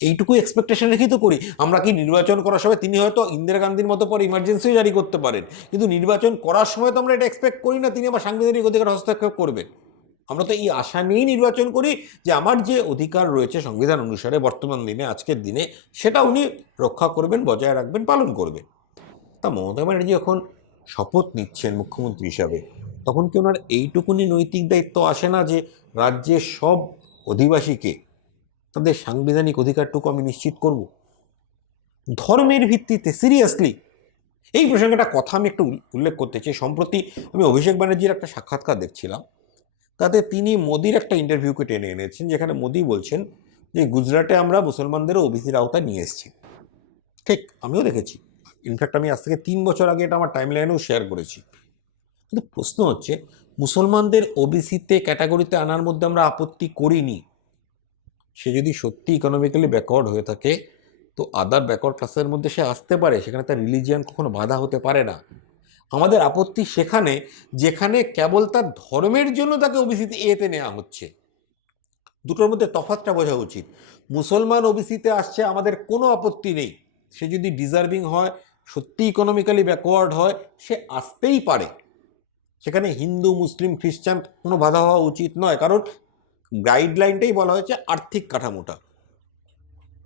এইটুকু এক্সপেকটেশন রেখেই তো করি। আমরা কি নির্বাচন করার সময় তিনি হয়তো ইন্দিরা গান্ধীর মতো পরে ইমার্জেন্সিও জারি করতে পারেন, কিন্তু নির্বাচন করার সময় তো আমরা এটা এক্সপেক্ট করি না তিনি আবার সাংবিধানিক অধিকার হস্তক্ষেপ করবেন। আমরা তো এই আশা নিয়েই নির্বাচন করি যে আমার যে অধিকার রয়েছে সংবিধান অনুসারে বর্তমান দিনে, আজকের দিনে, সেটা উনি রক্ষা করবেন, বজায় রাখবেন, পালন করবেন। তা মমতা ব্যানার্জি যখন শপথ নিচ্ছেন মুখ্যমন্ত্রী হিসাবে, তখন কি ওনার এইটুকুনি নৈতিক দায়িত্ব আসে না যে রাজ্যের সব অধিবাসীকে তাদের সাংবিধানিক অধিকারটুকু আমি নিশ্চিত করব ধর্মের ভিত্তিতে? সিরিয়াসলি এই প্রসঙ্গে একটা কথা আমি একটু উল্লেখ করতে চাই। সম্প্রতি আমি অভিষেক ব্যানার্জির একটা সাক্ষাৎকার দেখছিলাম, তাতে তিনি মোদির একটা ইন্টারভিউকে টেনে এনেছেন, যেখানে মোদি বলছেন যে গুজরাটে আমরা মুসলমানদেরও ওবিসির আওতায় নিয়ে এসেছি। ঠিক, আমিও দেখেছি। ইনফ্যাক্ট আমি আজ থেকে 3 বছর আগে এটা আমার টাইমলাইনেও শেয়ার করেছি। কিন্তু প্রশ্ন হচ্ছে, মুসলমানদের ওবিসিতে ক্যাটাগরিতে আনার মধ্যে আমরা আপত্তি করিনি। সে যদি সত্যি ইকোনমিক্যালি ব্যাকওয়ার্ড হয়ে থাকে তো আদার ব্যাকওয়ার্ড ক্লাসের মধ্যে সে আসতে পারে, সেখানে তার রিলিজিয়ান কখনো বাধা হতে পারে না। আমাদের আপত্তি সেখানে যেখানে কেবল তার ধর্মের জন্য তাকে ওবিসিতে এতে নেওয়া হচ্ছে। দুটোর মধ্যে তফাৎটা বোঝা উচিত। মুসলমান ওবিসিতে আসছে, আমাদের কোনো আপত্তি নেই। সে যদি ডিজার্ভিং হয়, সত্যি ইকোনমিক্যালি ব্যাকওয়ার্ড হয়, সে আসতেই পারে। সেখানে হিন্দু, মুসলিম, খ্রিস্টান কোনো বাধা হওয়া উচিত নয়, কারণ গাইডলাইনটাই বলা হয়েছে আর্থিক কাঠামোটা।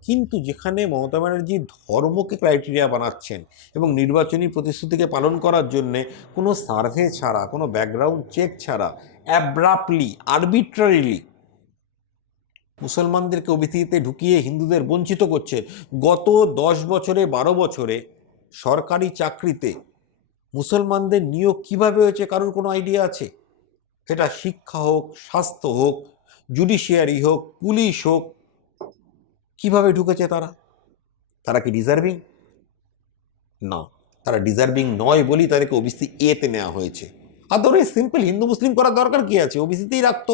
কিন্তু যেখানে মমতা ব্যানার্জি ধর্মকে ক্রাইটেরিয়া বানাচ্ছেন এবং নির্বাচনী প্রতিশ্রুতিকে পালন করার জন্যে কোনো সার্ভে ছাড়া, কোনো ব্যাকগ্রাউন্ড চেক ছাড়া, অ্যাব্রাপ্টলি, আরবিট্রারিলি মুসলমানদেরকে ওবিসিতে ঢুকিয়ে হিন্দুদের বঞ্চিত করছে। গত 10 বছরে, 12 বছরে সরকারি চাকরিতে মুসলমানদের নিয়োগ কিভাবে হয়েছে কারোর কোনো আইডিয়া আছে? সেটা শিক্ষা হোক, স্বাস্থ্য হোক, জুডিশিয়ারি হোক, পুলিশ হোক, কিভাবে ঢুকেছে তারা? তারা কি ডিজার্ভিং? না, তারা ডিজার্ভিং নয় বলেই তাদেরকে ওবিসি এতে নেওয়া হয়েছে। আদারওয়াইজ সিম্পল হিন্দু মুসলিম করার দরকার কি আছে? ওবিসিতেই রাখতো।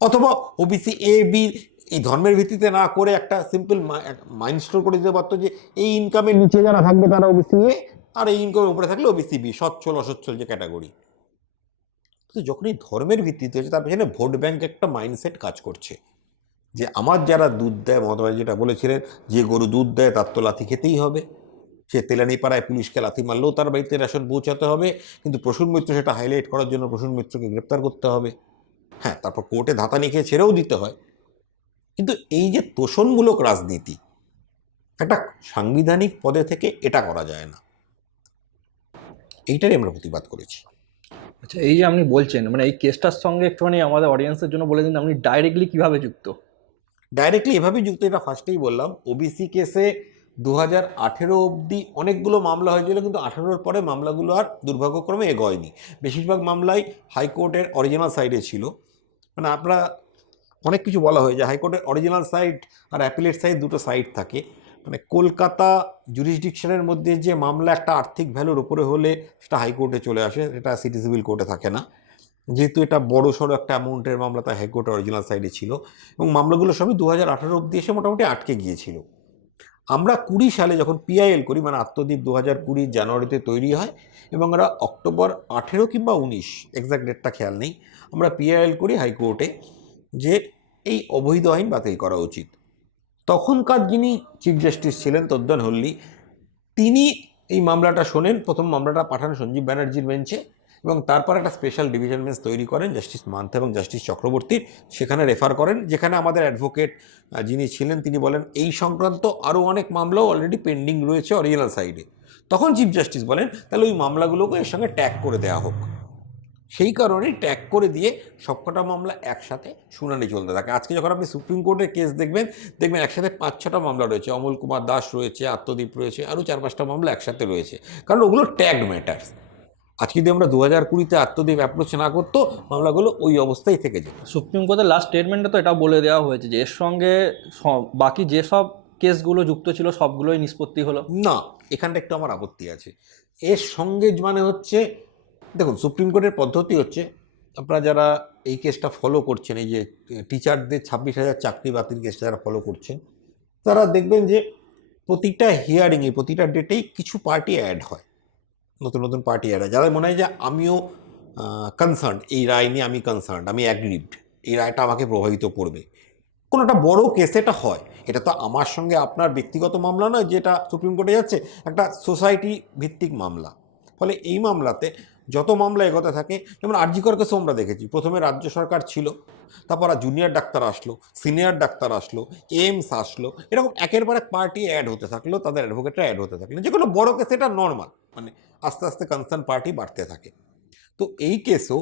অথবা ওবিসি এ বি এই ধর্মের ভিত্তিতে না করে একটা সিম্পল মাইন্ড স্টোর করে দিতে পারতো যে এই ইনকামের নিচে যারা থাকবে তারা ওবিসি এ, আর এই ইনকামের উপরে থাকলে ওবিসি বি, সচ্ছল অসচ্ছল যে ক্যাটাগরি। কিন্তু যখন এই ধর্মের ভিত্তিতে হচ্ছে, তার পেছনে ভোট ব্যাংক একটা মাইন্ডসেট কাজ করছে, যে আমার যারা দুধ দেয়, মমতা ব্যানার্জি যেটা বলেছিলেন যে গরু দুধ দেয় তার তো লাথি খেতেই হবে, সে তেলানি পাড়ায় পুলিশকে লাথি মারলেও তার বাড়িতে রেশন পৌঁছাতে হবে, কিন্তু প্রসূন মিত্র সেটা হাইলাইট করার জন্য প্রসূন মিত্রকে গ্রেপ্তার করতে হবে, হ্যাঁ তারপর কোর্টে ধাতা নিয়ে ছেড়েও দিতে হয়। কিন্তু এই যে তোষণমূলক রাজনীতি, একটা সাংবিধানিক পদে থেকে এটা করা যায় না, এইটারই আমরা প্রতিবাদ করেছি। আচ্ছা, এই যে আপনি বলছেন, মানে এই কেসটার সঙ্গে একটুখানি আমাদের অডিয়েন্সের জন্য বলে দিন আপনি ডাইরেক্টলি কিভাবে যুক্ত? ডাইরেক্টলি এভাবেই যুক্ত, এটা ফার্স্টেই বললাম। ওবিসি কেসে 2018 অবধি অনেকগুলো মামলা হয়েছিল, কিন্তু 18-র পরে মামলাগুলো আর দুর্ভাগ্যক্রমে এগোয়নি। বেশিরভাগ মামলাই হাইকোর্টের অরিজিনাল সাইডে ছিল। মানে আপনারা অনেক কিছু বলা হয় যে হাইকোর্টের অরিজিনাল সাইড আর অ্যাপিলেট সাইড দুটো সাইড থাকে। মানে কলকাতা জুরিসডিকশনের মধ্যে যে মামলা একটা আর্থিক ভ্যালুর উপরে হলে সেটা হাইকোর্টে চলে আসে, এটা সিটি সিভিল কোর্টে থাকে না। যেহেতু এটা বড় সড়ো একটা অ্যামাউন্টের মামলা, তাই হাইকোর্টের অরিজিনাল সাইডে ছিল, এবং মামলাগুলো সবই 2018 অবধি এসে মোটামুটি আটকে গিয়েছিল। আমরা 20 সালে যখন পিআইএল করি, মানে আত্মদ্বীপ 2020 জানুয়ারিতে তৈরি হয়, এবং আমরা অক্টোবর 18 কিংবা 19, এক্সাক্ট ডেটটা খেয়াল নেই, আমরা পিআইএল করি হাইকোর্টে যে এই অবৈধ আইন বাতিল করা উচিত। তখনকার যিনি চিফ জাস্টিস ছিলেন তদ্দন হল্লি, তিনি এই মামলাটা শোনেন, প্রথম মামলাটা পাঠান সঞ্জীব ব্যানার্জির বেঞ্চে, এবং তারপর একটা স্পেশাল ডিভিশন বেঞ্চ তৈরি করেন জাস্টিস মান্থ এবং জাস্টিস চক্রবর্তীর, সেখানে রেফার করেন, যেখানে আমাদের অ্যাডভোকেট যিনি ছিলেন তিনি বলেন এই সংক্রান্ত আরও অনেক মামলাও অলরেডি পেন্ডিং রয়েছে অরিজিনাল সাইডে। তখন চিফ জাস্টিস বলেন তাহলে ওই মামলাগুলোকে এর সঙ্গে ট্যাগ করে দেওয়া হোক। সেই কারণেই ট্যাগ করে দিয়ে সবকটা মামলা একসাথে শুনানি চলতে থাকে। আজকে যখন আপনি সুপ্রিম কোর্টের কেস দেখবেন একসাথে 5-6টা মামলা রয়েছে, অমল কুমার দাস রয়েছে, আত্মদ্বীপ রয়েছে, আরও 4-5টা মামলা একসাথে রয়েছে, কারণ ওগুলো ট্যাগ ম্যাটার্স। আজকে যদি আমরা 2020-তে আত্মদ্বীপ অ্যাপ্রোচ না করতো, মামলাগুলো ওই অবস্থায় থেকে যেত। সুপ্রিম কোর্টের লাস্ট স্টেটমেন্টে তো এটা বলে দেওয়া হয়েছে যে এর সঙ্গে বাকি যেসব কেসগুলো যুক্ত ছিল সবগুলোই নিষ্পত্তি হলো। না, এখানটা একটু আমার আপত্তি আছে। এর সঙ্গে মানে হচ্ছে, দেখুন সুপ্রিম কোর্টের পদ্ধতি হচ্ছে, আপনারা যারা এই কেসটা ফলো করছেন, এই যে টিচারদের 26,000 চাকরি বাতিল কেসটা যারা ফলো করছেন, তারা দেখবেন যে প্রতিটা হিয়ারিংয়ে, প্রতিটা ডেটেই কিছু পার্টি অ্যাড হয়, নতুন নতুন পার্টি অ্যাড হয়, যাদের মনে হয় যে আমিও কনসার্ন, এই রায় নিয়ে আমি কনসার্ন, আমি অ্যাগ্রিড, এই রায়টা আমাকে প্রভাবিত করবে। কোনো একটা বড় কেস এটা হয়, এটা তো আমার সঙ্গে আপনার ব্যক্তিগত মামলা নয় যেটা সুপ্রিম কোর্টে যাচ্ছে, একটা সোসাইটি ভিত্তিক মামলা। ফলে এই মামলাতে যত মামলা এগোতে থাকে, যেমন আরজি কর কেসও আমরা দেখেছি, প্রথমে রাজ্য সরকার ছিল, তারপর জুনিয়র ডাক্তার আসলো, সিনিয়র ডাক্তার আসলো, এইমস আসলো, এরকম একের পর এক পার্টি অ্যাড হতে থাকলো, তাদের অ্যাডভোকেটরা অ্যাড হতে থাকলো। যে কোনো বড় কেস এটা নর্মাল, মানে আস্তে আস্তে কনসার্ন পার্টি বাড়তে থাকে। তো এই কেসেও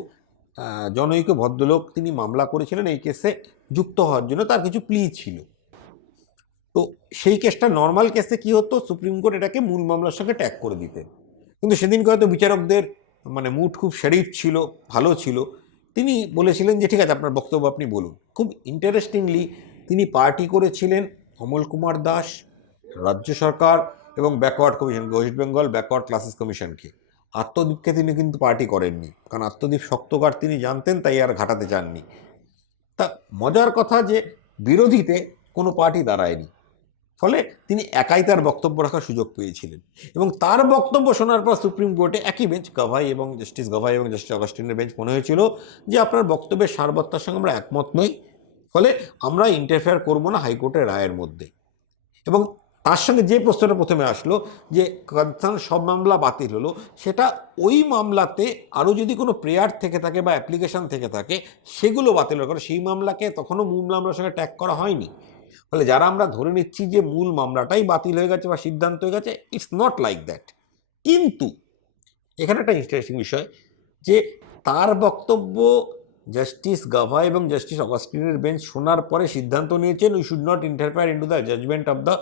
জনৈক ভদ্রলোক তিনি মামলা করেছিলেন, এই কেসে যুক্ত হওয়ার জন্য তার কিছু প্লি ছিল। তো সেই কেসটা নর্মাল কেসে কি হতো, সুপ্রিম কোর্ট এটাকে মূল মামলার সঙ্গে ট্যাগ করে দিতেন। কিন্তু সেদিনকে হয়তো বিচারকদের মানে মুড খুব শরীফ ছিল, ভালো ছিল, তিনি বলেছিলেন যে ঠিক আছে আপনার বক্তব্য আপনি বলুন। খুব ইন্টারেস্টিংলি তিনি পার্টি করেছিলেন অমল কুমার দাস, রাজ্য সরকার এবং backward commission, West Bengal backward classes কমিশনকে। আত্মদ্বীপকে তিনি কিন্তু পার্টি করেননি, কারণ আত্মদ্বীপ শক্তকার তিনি জানতেন, তাই আর ঘাটাতে চাননি। তা মজার কথা যে বিরোধীতে কোনো পার্টি দাঁড়ায়নি, ফলে তিনি একাই তার বক্তব্য রাখার সুযোগ পেয়েছিলেন। এবং তার বক্তব্য শোনার পর সুপ্রিম কোর্টে একই বেঞ্চ, গভাই এবং জাস্টিস অগাস্টিনের বেঞ্চ মনে হয়েছিল যে আপনার বক্তব্যের সারবত্তার সঙ্গে আমরা একমত নই, ফলে আমরা ইন্টারফেয়ার করব না হাইকোর্টের রায়ের মধ্যে। এবং তার সঙ্গে যে প্রশ্নটা প্রথমে আসলো যে কনসার্ন সব মামলা বাতিল হলো, সেটা ওই মামলাতে আরও যদি কোনো প্রেয়ার থেকে থাকে বা অ্যাপ্লিকেশন থেকে থাকে সেগুলো বাতিল করে, সেই মামলাকে তখনও মূল মামলার সঙ্গে ট্যাগ করা হয়নি। ফলে যারা আমরা ধরে নিচ্ছি যে মূল মামলাটাই বাতিল হয়ে গেছে বা সিদ্ধান্ত হয়ে গেছে, ইটস নট লাইক দ্যাট। কিন্তু এখানে একটা ইন্টারেস্টিং বিষয় যে তার বক্তব্য জাস্টিস গাভা এবং জাস্টিস অগাস্টিনের বেঞ্চ শোনার পরে সিদ্ধান্ত নিয়েছেন we should not interfere into the judgement of the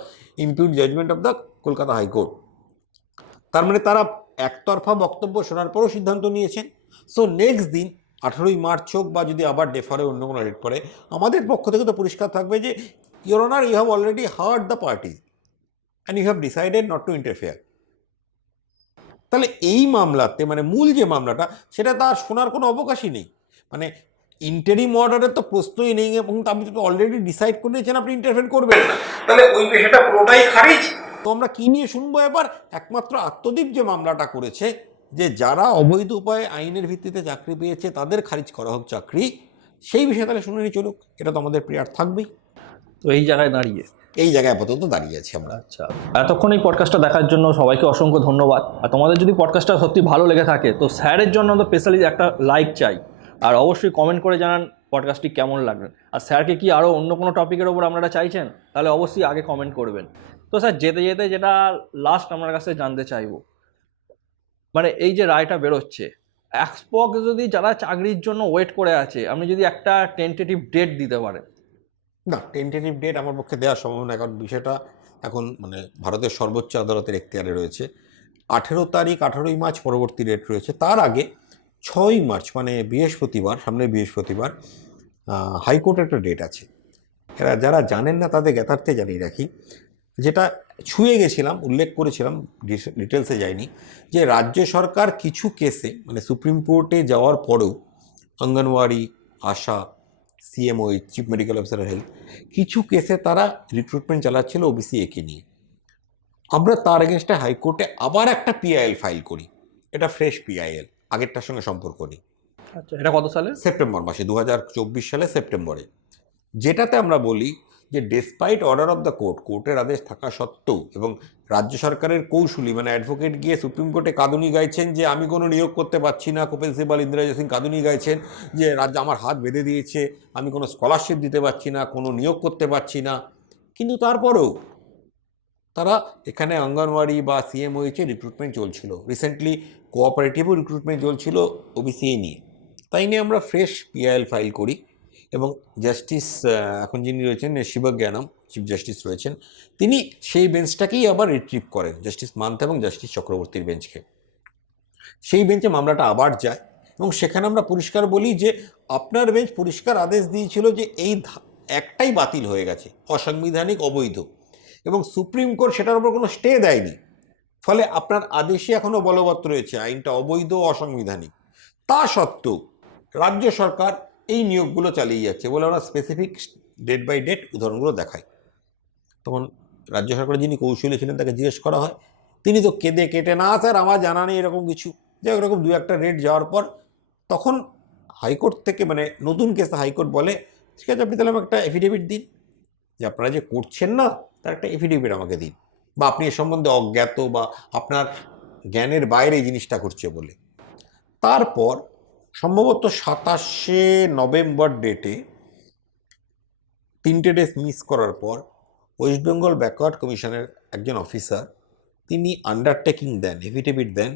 impugned judgement of the Kolkata high court. তার মানে তারা একতরফা বক্তব্য শোনার পরেও সিদ্ধান্ত নিয়েছেন। সো নেক্সট দিন 18ই মার্চ হোক বা যদি আবার ডেফারে অন্য কোনো ডেট পড়ে, আমাদের পক্ষ থেকে তো পরিষ্কার থাকবে যে your honour, you have already heard the party and you have decided not to interfere. তাহলে এই মামলাতে মানে মূল যে মামলাটা, সেটা তার শোনার কোনো অবকাশই নেই। মানে ইন্টারিম অর্ডারের তো প্রশ্নই নেই, এবং আপনি তো অলরেডি ডিসাইড করে নিয়েছেন আপনি ইন্টারফেয়ার করবেন না, তাহলে ওই বিষয়টা পুরোটাই খারিজ। তো আমরা কি নিয়ে শুনবো এবার? একমাত্র আত্মদীপ যে মামলাটা করেছে যে যারা অবৈধ উপায়ে আইনের ভিত্তিতে চাকরি পেয়েছে তাদের খারিজ করা হোক চাকরি, সেই বিষয়ে তাহলে শুনানি চলুক। এটা তো আমাদের প্রিয়ার থাকবেই। তো এই জায়গায় দাঁড়িয়ে এই জায়গায় আপাতত দাঁড়িয়ে আছি আমরা। আচ্ছা, এতক্ষণ এই পডকাস্টটা দেখার জন্য সবাইকে অসংখ্য ধন্যবাদ। আর তোমাদের যদি পডকাস্টটা সত্যি ভালো লেগে থাকে তো স্যারের জন্য তো স্পেশালি একটা লাইক চাই, আর অবশ্যই কমেন্ট করে জানান পডকাস্টটি কেমন লাগবে। আর স্যারকে কি আরও অন্য কোনো টপিকের ওপর আপনারা চাইছেন তাহলে অবশ্যই আগে কমেন্ট করবেন। তো স্যার যেতে যেতে যেটা লাস্ট আপনার কাছে জানতে চাইবো, মানে এই যে রায়টা বেরোচ্ছে, এক্সপক যদি যারা চাকরির জন্য ওয়েট করে আছে, আপনি যদি একটা টেন্টেটিভ ডেট দিতে পারেন। না, টেন্টেটিভ ডেট আমার পক্ষে দেওয়া সম্ভব না, কারণ বিষয়টা এখন মানে ভারতের সর্বোচ্চ আদালতের এখতিয়ারে রয়েছে। 18 তারিখ 18ই মার্চ পরবর্তী ডেট রয়েছে। তার আগে 6ই মার্চ মানে বৃহস্পতিবার, সামনের বৃহস্পতিবার হাইকোর্টের একটা ডেট আছে। এরা যারা জানেন না তাদের জ্ঞাতার্থে জানিয়ে রাখি, যেটা ছুঁয়ে গেছিলাম, উল্লেখ করেছিলাম, ডিটেলসে যায়নি, যে রাজ্য সরকার কিছু কেসে মানে সুপ্রিম কোর্টে যাওয়ার পরেও anganwadi, ASHA, CMO, chief medical officer health, কিছু কেসে তারা রিক্রুটমেন্ট চালাচ্ছিল ওবিসি একে নিয়ে। আমরা তার এগেনস্টে হাইকোর্টে আবার একটা পিআইএল ফাইল করি। এটা ফ্রেশ পিআইএল, আগেরটার সঙ্গে সম্পর্ক নেই। আচ্ছা, এটা কত সালে? সেপ্টেম্বর মাসে, 2024 সালে সেপ্টেম্বরে, যেটাতে আমরা বলি যে despite order of the court, কোর্টের আদেশ থাকা সত্ত্বেও, এবং রাজ্য সরকারের কৌশলী মানে অ্যাডভোকেট গিয়ে সুপ্রিম কোর্টে কাঁদুনি গাইছেন যে আমি কোনো নিয়োগ করতে পারছি না, কপিল সিবাল, ইন্দিরা সিং কাঁদুনি গাইছেন যে রাজ্য আমার হাত বেঁধে দিয়েছে, আমি কোনো স্কলারশিপ দিতে পারছি না, কোনো নিয়োগ করতে পারছি না। কিন্তু তারপরেও তারা এখানে অঙ্গনওয়াড়ি বা সিএমওইচে রিক্রুটমেন্ট চলছিল, রিসেন্টলি কোঅপারেটিভও রিক্রুটমেন্ট চলছিল ওবিসি নিয়ে। তাই নিয়ে আমরা ফ্রেশ পিআইএল ফাইল করি, এবং জাস্টিস এখন যিনি রয়েছেন শিবজ্ঞানম, চিফ জাস্টিস রয়েছেন, তিনি সেই বেঞ্চটাকেই আবার রিট্রিভ করেন, জাস্টিস মান্থ এবং জাস্টিস চক্রবর্তীর বেঞ্চকে। সেই বেঞ্চে মামলাটা আবার যায়, এবং সেখানে আমরা পরিষ্কার বলি যে আপনার বেঞ্চ পরিষ্কার আদেশ দিয়েছিল যে এই একটাই বাতিল হয়ে গেছে, অসাংবিধানিক, অবৈধ, এবং সুপ্রিম কোর্ট সেটার উপর কোনো স্টে দেয়নি, ফলে আপনার আদেশই এখনও বলবৎ রয়েছে, আইনটা অবৈধ, অসাংবিধানিক। তা সত্ত্বেও রাজ্য সরকার এই নিয়োগগুলো চালিয়ে যাচ্ছে বলে আমরা স্পেসিফিক ডেট বাই ডেট উদাহরণগুলো দেখাই। তখন রাজ্য সরকারের যিনি কৌশলী ছিলেন তাকে জিজ্ঞেস করা হয়, তিনি তো কেঁদে কেটে, না স্যার আমার জানা নেই এরকম কিছু, যে এরকম দু একটা রেট যাওয়ার পর তখন হাইকোর্ট থেকে মানে নতুন কেসে হাইকোর্ট বলে ঠিক আছে আপনি তাহলে আমাকে একটা এফিডেভিট দিন, যে আপনারা যে করছেন না তার একটা এফিডেভিট আমাকে দিন, বা আপনি এ সম্বন্ধে অজ্ঞাত বা আপনার জ্ঞানের বাইরে এই জিনিসটা করছে বলে। তারপর সম্ভবত 27শে নভেম্বর ডেটে 3টে ডেজ মিস করার পর ওয়েস্ট বেঙ্গল ব্যাকওয়ার্ড কমিশনের একজন অফিসার তিনি আন্ডারটেকিং দেন, এফিডেভিট দেন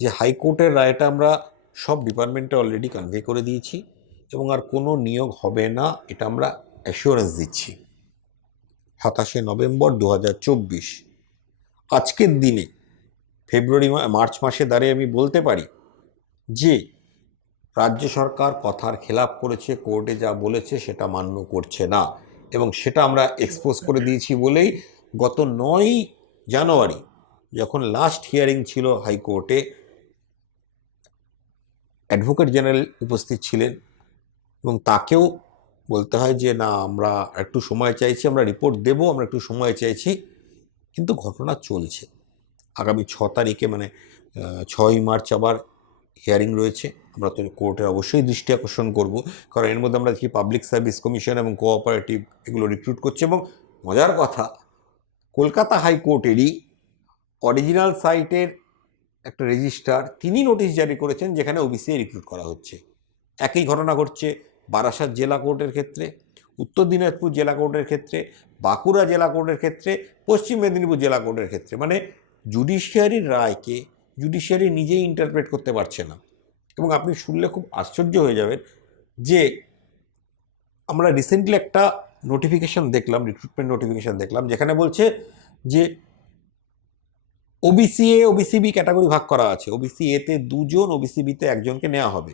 যে হাইকোর্টের রায়টা আমরা সব ডিপার্টমেন্টে অলরেডি কনভে করে দিয়েছি এবং আর কোনো নিয়োগ হবে না, এটা আমরা অ্যাসিওরেন্স দিচ্ছি। 27শে নভেম্বর 2024। আজকের দিনে মার্চ মাসে দাঁড়িয়ে আমি বলতে পারি যে রাজ্য সরকার কথার খেলাপ করেছে, কোর্টে যা বলেছে সেটা মান্য করছে না, এবং সেটা আমরা এক্সপোজ করে দিয়েছি বলেই গত 9ই জানুয়ারি যখন লাস্ট হিয়ারিং ছিল হাইকোর্টে, অ্যাডভোকেট জেনারেল উপস্থিত ছিলেন এবং তাকেও বলতে হয় যে না আমরা একটু সময় চাইছি, আমরা রিপোর্ট দেব, আমরা একটু সময় চাইছি, কিন্তু ঘটনা চলছে। আগামী 6 তারিখে মানে 6ই মার্চ আবার হিয়ারিং রয়েছে। আমরা তো কোর্টের অবশ্যই দৃষ্টি আকর্ষণ করব, কারণ এর মধ্যে আমরা দেখি পাবলিক সার্ভিস কমিশন এবং কোঅপারেটিভ এগুলো রিক্রুট করছে। এবং মজার কথা, কলকাতা হাইকোর্টেরই অরিজিনাল সাইটের একটা রেজিস্ট্রার তিনি নোটিশ জারি করেছেন যেখানে ওবিসি রিক্রুট করা হচ্ছে। একই ঘটনা ঘটছে বারাসাত জেলা কোর্টের ক্ষেত্রে, উত্তর দিনাজপুর জেলা কোর্টের ক্ষেত্রে, বাঁকুড়া জেলা কোর্টের ক্ষেত্রে, পশ্চিম মেদিনীপুর জেলা কোর্টের ক্ষেত্রে। মানে জুডিশিয়ারির রায়কে জুডিশিয়ারি নিজেই ইন্টারপ্রেট করতে পারছে না। এবং আপনি শুনলে খুব আশ্চর্য হয়ে যাবেন যে আমরা রিসেন্টলি একটা নোটিফিকেশান দেখলাম, রিক্রুটমেন্ট নোটিফিকেশান দেখলাম, যেখানে বলছে যে OBC A OBC B category ভাগ করা আছে, ওবিসি এতে 2 জন, ওবিসি বিতে 1 জনকে নেওয়া হবে।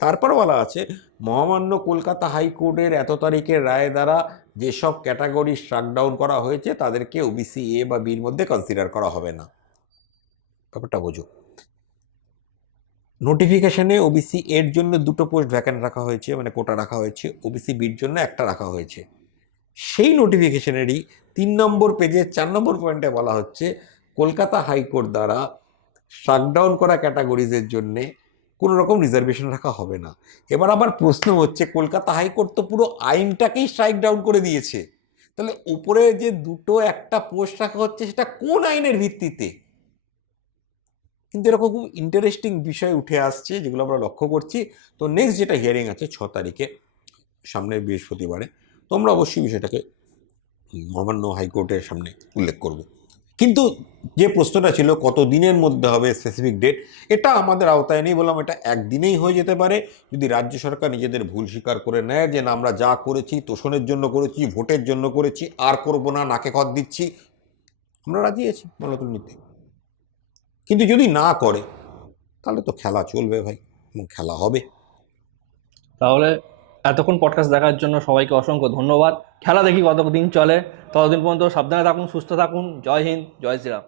তারপর বলা আছে মহামান্য কলকাতা হাইকোর্টের এত তারিখের রায় দ্বারা যেসব ক্যাটাগরি স্ট্রাক ডাউন করা হয়েছে তাদেরকে ওবিসি এ বা বির মধ্যে কনসিডার করা হবে না। ব্যাপারটা বোঝো, নোটিফিকেশনে ওবিসি এর জন্য 2টো পোস্ট ভ্যাকেন্ট রাখা হয়েছে, মানে কোটা রাখা হয়েছে, ওবিসি বির জন্য একটা রাখা হয়েছে। সেই নোটিফিকেশনেরই 3 নম্বর পেজে 4 নম্বর পয়েন্টে বলা হচ্ছে কলকাতা হাইকোর্ট দ্বারা শাটডাউন করা ক্যাটাগরিজের জন্যে কোনো রকম রিজার্ভেশন রাখা হবে না। এবার আবার প্রশ্ন হচ্ছে, কলকাতা হাইকোর্ট তো পুরো আইনটাকেই স্ট্রাইক ডাউন করে দিয়েছে, তাহলে উপরে যে দুটো একটা পোস্ট রাখা হচ্ছে সেটা কোন আইনের ভিত্তিতে? কিন্তু এরকম খুব ইন্টারেস্টিং বিষয় উঠে আসছে যেগুলো আমরা লক্ষ্য করছি। তো নেক্সট যেটা হিয়ারিং আছে 6 তারিখে, সামনের বৃহস্পতিবারে, তোমরা অবশ্যই বিষয়টাকে মহামান্য হাইকোর্টের সামনে উল্লেখ করব। কিন্তু যে প্রশ্নটা ছিল কত দিনের মধ্যে হবে স্পেসিফিক ডেট, এটা আমাদের আওতায় নেই। বললাম এটা একদিনেই হয়ে যেতে পারে যদি রাজ্য সরকার নিজেদের ভুল স্বীকার করে নেয় যে না আমরা যা করেছি তোষণের জন্য করেছি, ভোটের জন্য করেছি, আর করবো না, নাকে খত দিচ্ছি, আমরা রাজি আছি মামলা তুলে নিতে। কিন্তু যদি না করে তাহলে তো খেলা চলবে ভাই, এবং খেলা হবে। তাহলে এতক্ষণ পডকাস্ট দেখার জন্য সবাইকে অসংখ্য ধন্যবাদ। খেলা দেখি কতদিন চলে, ততদিন পর্যন্ত সাবধানে থাকুন, সুস্থ থাকুন। জয় হিন্দ, জয় শ্রীরাম।